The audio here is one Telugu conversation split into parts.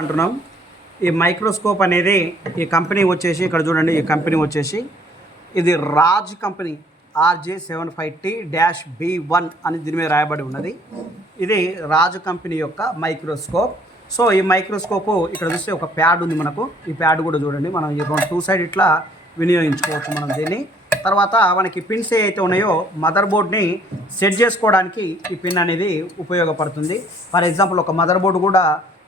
అంటున్నాం. ఈ మైక్రోస్కోప్ అనేది ఈ కంపెనీ వచ్చేసి ఇక్కడ చూడండి, ఈ కంపెనీ వచ్చేసి ఇది రాజ్ కంపెనీ RJ75T-B1 అని దీని మీద రాయబడి ఉన్నది. ఇది రాజ్ కంపెనీ యొక్క మైక్రోస్కోప్. సో ఈ మైక్రోస్కోపు ఇక్కడ చూస్తే ఒక ప్యాడ్ ఉంది మనకు. ఈ ప్యాడ్ కూడా చూడండి, మనం ఈ 2 సైడ్ ఇట్లా వినియోగించుకోవచ్చు మనం దీన్ని. తర్వాత మనకి పిన్స్ ఏవైతే ఉన్నాయో మదర్ బోర్డ్ని సెట్ చేసుకోవడానికి ఈ పిన్ అనేది ఉపయోగపడుతుంది. ఫర్ ఎగ్జాంపుల్ ఒక మదర్ బోర్డు కూడా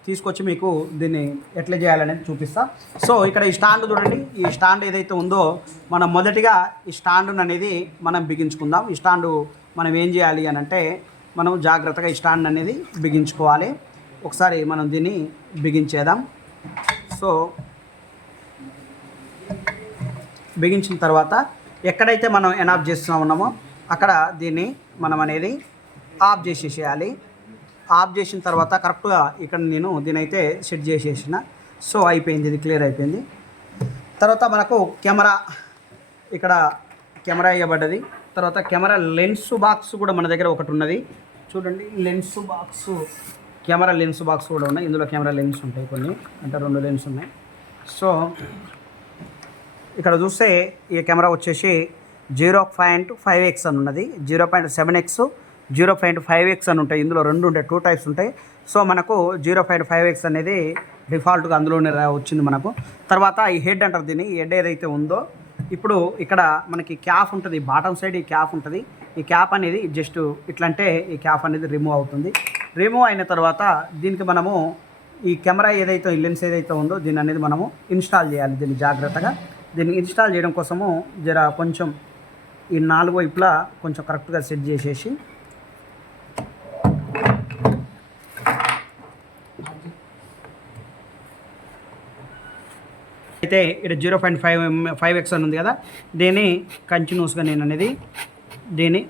తీసుకొచ్చి మీకు దీన్ని ఎట్లా చేయాలనేది చూపిస్తా. సో ఇక్కడ ఈ స్టాండ్ చూడండి, ఈ స్టాండ్ ఏదైతే ఉందో మనం మొదటిగా ఈ స్టాండ్ అనేది మనం బిగించుకుందాం. ఈ స్టాండ్ మనం ఏం చేయాలి అని అంటే మనం జాగ్రత్తగా ఈ స్టాండ్ అనేది బిగించుకోవాలి. ఒకసారి మనం దీన్ని బిగించేద్దాం. సో బిగించిన తర్వాత ఎక్కడైతే మనం ఆఫ్ చేస్తూ ఉన్నామో అక్కడ దీన్ని మనం అనేది ఆఫ్ చేసేసేయాలి. ఆఫ్ చేసిన తర్వాత కరెక్ట్గా ఇక్కడ నేను దీని అయితే సెట్ చేసేసిన. సో అయిపోయింది, ఇది క్లియర్ అయిపోయింది. తర్వాత మనకు కెమెరా, ఇక్కడ కెమెరా ఇవ్వబడ్డది. తర్వాత కెమెరా లెన్స్ బాక్స్ కూడా మన దగ్గర ఒకటి ఉన్నది చూడండి. Lens box, camera lens box కూడా ఉన్నాయి. ఇందులో కెమెరా లెన్స్ ఉంటాయి కొన్ని, అంటే 2 లెన్స్ ఉన్నాయి. సో ఇక్కడ చూస్తే ఈ కెమెరా వచ్చేసి 0.5x అని ఉన్నది, 0.7x, 0.5x అని ఉంటాయి. ఇందులో 2 ఉంటాయి, 2 టైప్స్ ఉంటాయి. సో మనకు 0.5x అనేది డిఫాల్ట్గా అందులోనే వచ్చింది మనకు. తర్వాత ఈ హెడ్ అంటారు దీన్ని. ఈ హెడ్ ఏదైతే ఉందో ఇప్పుడు ఇక్కడ మనకి క్యాప్ ఉంటుంది, బాటమ్ సైడ్ ఈ క్యాప్ ఉంటుంది. ఈ క్యాప్ అనేది జస్ట్ ఇట్లా అంటే ఈ క్యాప్ అనేది రిమూవ్ అవుతుంది. రిమూవ్ అయిన తర్వాత దీనికి మనము ఈ కెమెరా ఏదైతే ఈ లెన్స్ ఏదైతే ఉందో దీన్ని అనేది మనము ఇన్స్టాల్ చేయాలి. దీన్ని జాగ్రత్తగా దీన్ని ఇన్స్టాల్ చేయడం కోసము కొంచెం ఈ 4 వైపులా కొంచెం కరెక్ట్గా సెట్ చేసేసి అయితే ఇక్కడ 0.5x అని ఉంది కదా, దీన్ని కంటిన్యూస్గా నేను అనేది దీన్ని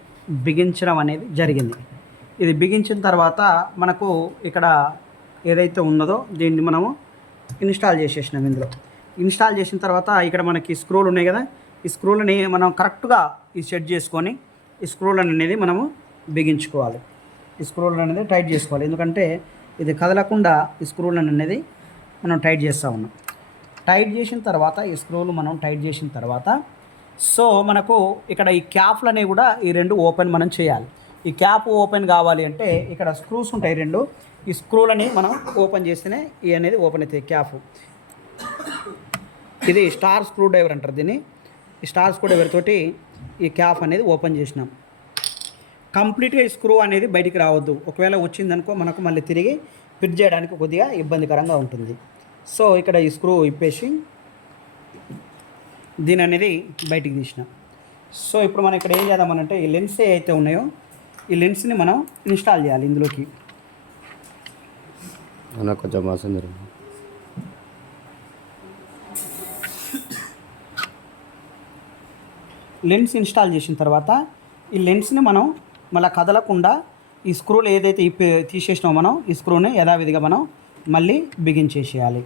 బిగించడం అనేది జరిగింది. ఇది బిగించిన తర్వాత మనకు ఇక్కడ ఏదైతే ఉన్నదో దీన్ని మనము ఇన్స్టాల్ చేసేసినాం. ఇందులో ఇన్స్టాల్ చేసిన తర్వాత ఇక్కడ మనకి స్క్రూలు ఉన్నాయి కదా, ఈ స్క్రూలని మనం కరెక్ట్గా ఈ సెట్ చేసుకొని ఈ స్క్రూలను అనేది మనము బిగించుకోవాలి. ఈ స్క్రూలను అనేది టైట్ చేసుకోవాలి, ఎందుకంటే ఇది కదలకుండా ఈ స్క్రూలను అనేది మనం టైట్ చేస్తూ ఉన్నాం. టైట్ చేసిన తర్వాత ఈ స్క్రూలు మనం టైట్ చేసిన తర్వాత సో మనకు ఇక్కడ ఈ క్యాప్లు అనేవి కూడా ఈ 2 ఓపెన్ మనం చేయాలి. ఈ క్యాప్ ఓపెన్ కావాలి అంటే ఇక్కడ స్క్రూస్ ఉంటాయి 2. ఈ స్క్రూలని మనం ఓపెన్ చేస్తేనే ఈ అనేది ఓపెన్ అవుతాయి క్యాప్. ఇది స్టార్ స్క్రూ డ్రైవర్ అంటారు దీన్ని. ఈ స్టార్ స్క్రూ డ్రైవర్ తోటి ఈ క్యాప్ అనేది ఓపెన్ చేసినాం. కంప్లీట్గా ఈ స్క్రూ అనేది బయటికి రావద్దు. ఒకవేళ వచ్చిందనుకో మనకు మళ్ళీ తిరిగి ఫిట్ చేయడానికి కొద్దిగా ఇబ్బందికరంగా ఉంటుంది. సో ఇక్కడ ఈ స్క్రూ ఇప్పేసి దీని అనేది బయటికి తీసినాం. సో ఇప్పుడు మనం ఇక్కడ ఏం చేద్దామనంటే ఈ లెన్స్ ఏవైతే ఉన్నాయో ఈ లెన్స్ని మనం ఇన్స్టాల్ చేయాలి ఇందులోకి. కొంచెం లెన్స్ ఇన్స్టాల్ చేసిన తర్వాత ఈ లెన్స్ని మనం మళ్ళీ కదలకుండా ఈ స్క్రూలు ఏదైతే తీసేసినామో మనం ఈ స్క్రూని యథావిధిగా మనం మళ్ళీ బిగించేసేయాలి.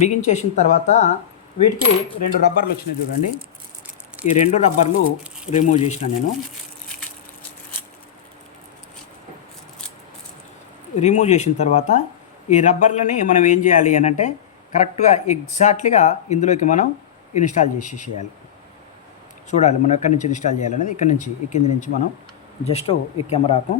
బిగించేసిన తర్వాత వీటికి 2 రబ్బర్లు వచ్చినాయి చూడండి. ఈ 2 రబ్బర్లు రిమూవ్ చేసిన నేను. రిమూవ్ చేసిన తర్వాత ఈ రబ్బర్లని మనం ఏం చేయాలి అని అంటే కరెక్ట్గా ఎగ్జాక్ట్లీగా ఇందులోకి మనం ఇన్స్టాల్ చేసేసేయాలి. చూడాలి మనం ఎక్కడి నుంచి ఇన్స్టాల్ చేయాలనేది. ఇక్కడ నుంచి ఈ కింది నుంచి మనం జస్ట్ ఈ కెమెరాకు